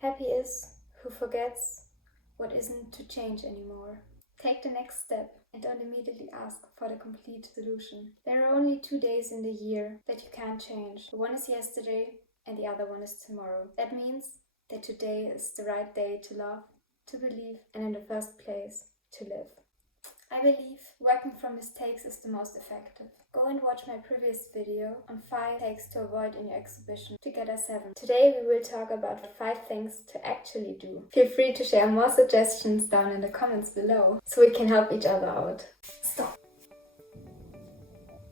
Happy is who forgets what isn't to change anymore. Take the next step and don't immediately ask for the complete solution. There are only 2 days in the year that you can't change. One is yesterday and the other one is tomorrow. That means that today is the right day to love, to believe, and in the first place, to live. I believe working from mistakes is the most effective. Go and watch my previous video on 5 mistakes to avoid in your exhibition to get a 7. Today we will talk about 5 things to actually do. Feel free to share more suggestions down in the comments below so we can help each other out. Stop!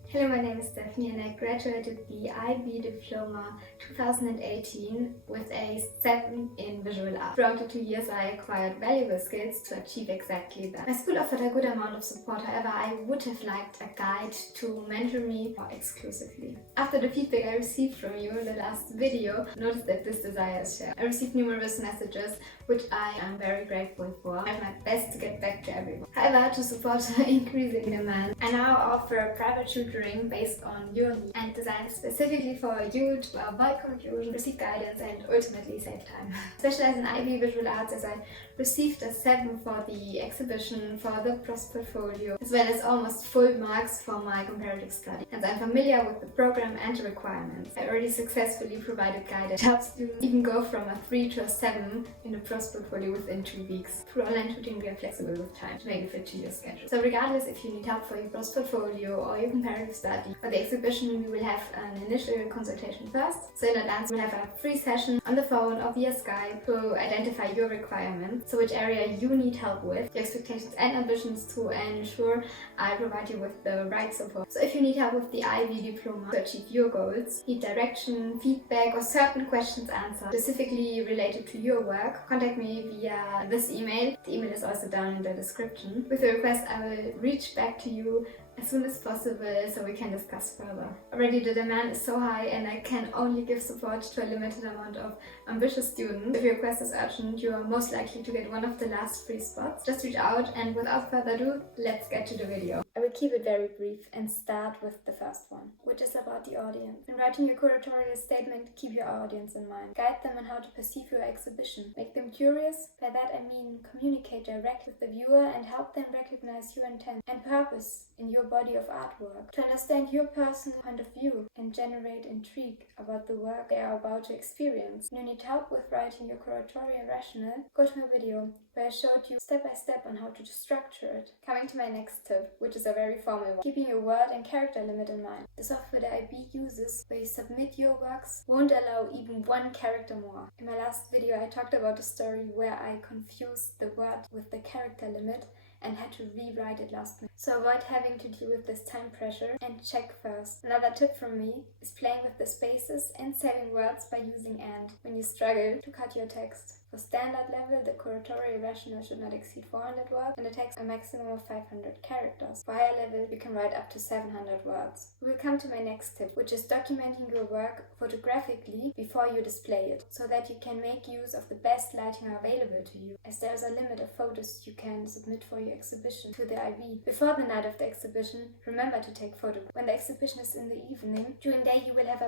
Hello, my name is Stefanie and I graduated the IB Diploma 2018 with a 7 in visual art. Throughout the 2 years I acquired valuable skills to achieve exactly that. My school offered a good amount of support, however I would have liked a guide to mentor me more exclusively. After the feedback I received from you in the last video, notice that this desire is shared. I received numerous messages which I am very grateful for. I tried my best to get back to everyone. However, to support the increasing demand, I now offer private tutoring based on your needs and designed specifically for you to avoid confusion, receive guidance, and ultimately save time. Specialized in IB Visual Arts as I received a 7 for the exhibition, for the cross portfolio, as well as almost full marks for my comparative study. And I'm familiar with the program and the requirements. I already successfully provided guidance to help students even go from a 3 to a 7 in the cross portfolio within 2 weeks. Through online tutoring we are flexible with time to make it fit to your schedule. So regardless if you need help for your cross portfolio or your comparative study, for the exhibition we will have an initial consultation first. So in advance we'll have a free session on the phone or via Skype to identify your requirements, so which area you need help with, your expectations and ambitions to ensure I provide you with the right support. So if you need help with the IB diploma to achieve your goals, need direction, feedback or certain questions answered specifically related to your work, contact me via this email. The email is also down in the description. With the request I will reach back to you as soon as possible so we can discuss further. Already the demand is so high and I can only give support to a limited amount of ambitious students. If your request is urgent, you are most likely to get one of the last free spots. Just reach out, and without further ado, let's get to the video. I will keep it very brief and start with the first one, which is about the audience. When writing your curatorial statement, keep your audience in mind. Guide them on how to perceive your exhibition. Make them curious. By that I mean communicate directly with the viewer and help them recognize your intent and purpose in your body of artwork, to understand your personal point of view and generate intrigue about the work they are about to experience. When you need help with writing your curatorial rationale, go to my video where I showed you step by step on how to structure it. Coming to my next tip, which is a very formal one, keeping your word and character limit in mind. The software that IB uses where you submit your works won't allow even 1 character more. In my last video I talked about a story where I confused the word with the character limit and had to rewrite it last minute. So avoid having to deal with this time pressure and check first. Another tip from me is playing with the spaces and saving words by using and when you struggle to cut your text. For standard level, the curatorial rationale should not exceed 400 words and the text a maximum of 500 characters. For higher level, you can write up to 700 words. We will come to my next tip, which is documenting your work photographically before you display it, so that you can make use of the best lighting available to you, as there is a limit of photos you can submit for your exhibition to the IB. Before the night of the exhibition, remember to take photographs. When the exhibition is in the evening, during day you will have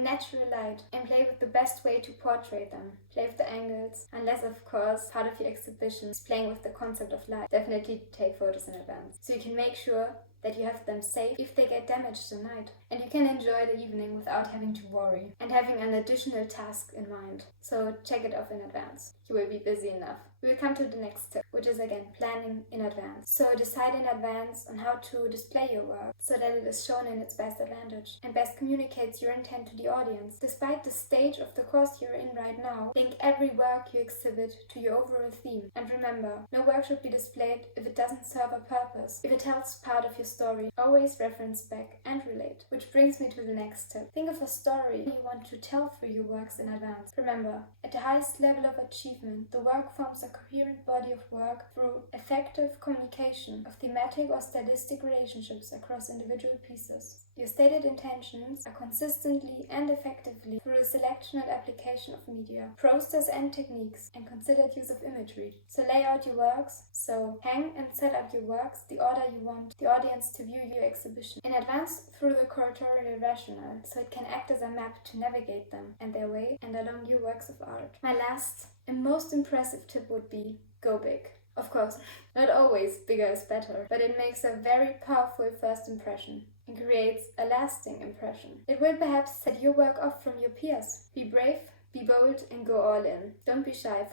natural light and play with the best way to portray them. Play with the angles, unless of course part of your exhibition is playing with the concept of light. Definitely take photos in advance so you can make sure that you have them safe if they get damaged at night, and you can enjoy the evening without having to worry and having an additional task in mind. So check it off in advance. You will be busy enough. We will come to the next tip, which is again planning in advance. So decide in advance on how to display your work so that it is shown in its best advantage and best communicates your intent to the audience. Despite the stage of the course you're in right now, link every work you exhibit to your overall theme. And remember, no work should be displayed if it doesn't serve a purpose. If it tells part of your story, always reference back and relate. Which brings me to the next tip. Think of a story you want to tell through your works in advance. Remember, at the highest level of achievement, the work forms a coherent body of work through effective communication of thematic or stylistic relationships across individual pieces. Your stated intentions are consistently and effectively through the selection and application of media, process and techniques, and considered use of imagery. So lay out your works, so hang and set up your works the order you want the audience to view your exhibition in advance through the curatorial rationale, so it can act as a map to navigate them and their way and along your works of art. My last and most impressive tip would be go big. Of course, not always bigger is better, but it makes a very powerful first impression and creates a lasting impression. It will perhaps set your work off from your peers. Be brave, be bold, and go all in. Don't be shy.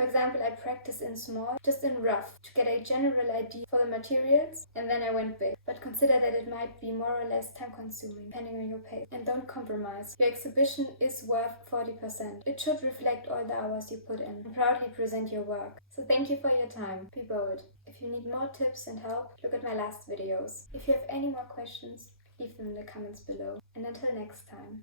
For example, I practiced in small, just in rough, to get a general idea for the materials, and then I went big. But consider that it might be more or less time consuming, depending on your pace. And don't compromise. Your exhibition is worth 40%. It should reflect all the hours you put in, and proudly present your work. So thank you for your time. Be bold. If you need more tips and help, look at my last videos. If you have any more questions, leave them in the comments below. And until next time.